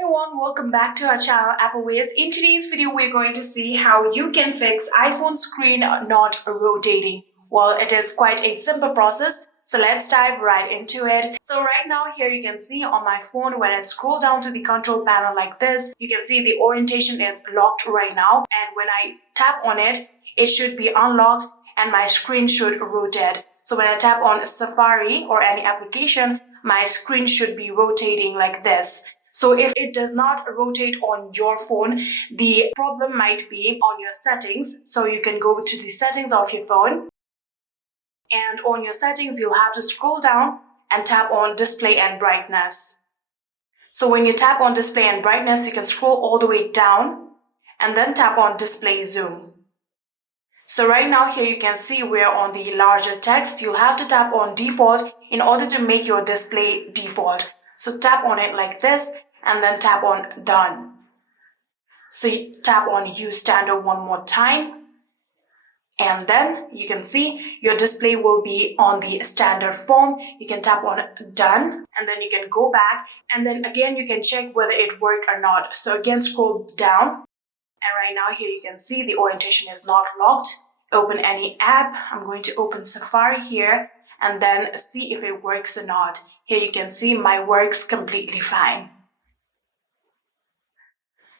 everyone, welcome back to our channel Apple Ways. In today's video, we're going to see how you can fix iPhone screen not rotating. Well, it is quite a simple process, so let's dive right into it. So right now here you can see on my phone, when I scroll down to the control panel like this, you can see the orientation is locked right now, and when I tap on it, it should be unlocked and my screen should rotate. So when I tap on Safari or any application, my screen should be rotating like this. So if it does not rotate on your phone, the problem might be on your settings. So you can go to the settings of your phone, and on your settings, you'll have to scroll down and tap on display and brightness. So when you tap on display and brightness, you can scroll all the way down and then tap on display zoom. So right now here you can see we're on the larger text. You'll have to tap on default in order to make your display default. So tap on it like this and then tap on done. So you tap on use standard one more time, and then you can see your display will be on the standard form. You can tap on done and then you can go back, and then again you can check whether it worked or not. So again scroll down, and right now here you can see the orientation is not locked. Open any app. I'm going to open Safari here and then see if it works or not. Here you can see my works completely fine.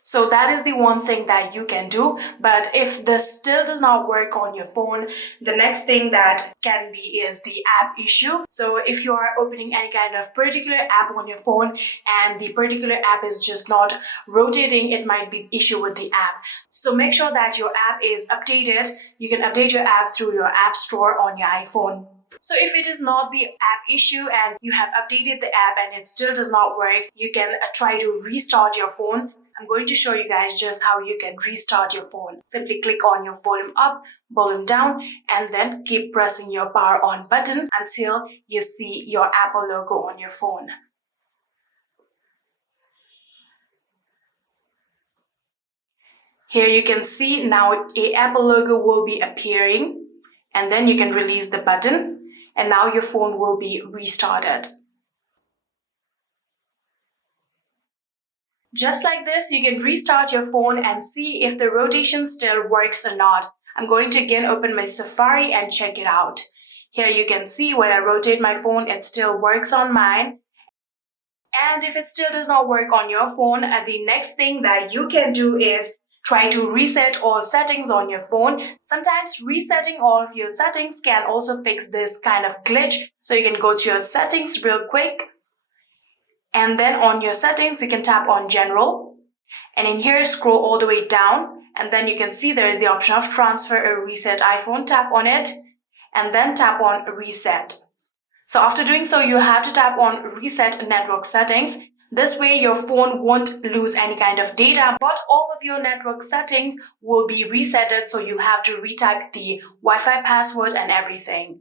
So that is the one thing that you can do. But if this still does not work on your phone, the next thing that can be is the app issue. So if you are opening any kind of particular app on your phone and the particular app is just not rotating, it might be issue with the app. So make sure that your app is updated. You can update your app through your app store on your iPhone. So if it is not the app issue and you have updated the app and it still does not work, you can try to restart your phone. I'm going to show you guys just how you can restart your phone. Simply click on your volume up, volume down, and then keep pressing your power on button until you see your Apple logo on your phone. Here you can see now a Apple logo will be appearing, and then you can release the button, and now your phone will be restarted. Just like this, you can restart your phone and see if the rotation still works or not. I'm going to again open my Safari and check it out. Here you can see when I rotate my phone, it still works on mine. And if it still does not work on your phone, the next thing that you can do is try to reset all settings on your phone. Sometimes resetting all of your settings can also fix this kind of glitch. So you can go to your settings real quick. And then on your settings, you can tap on general. And in here, scroll all the way down. And then you can see there is the option of transfer or reset iPhone. Tap on it and then tap on reset. So after doing so, you have to tap on reset network settings. This way your phone won't lose any kind of data, but all of your network settings will be resetted. So you have to retype the Wi-Fi password and everything.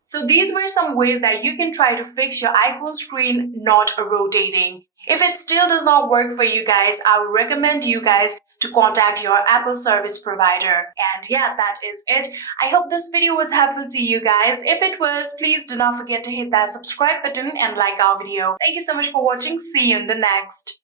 So these were some ways that you can try to fix your iPhone screen not rotating. If it still does not work for you guys, I would recommend you guys to contact your Apple service provider. And yeah, that is it. I hope this video was helpful to you guys. If it was, please do not forget to hit that subscribe button and like our video. Thank you so much for watching. See you in the next.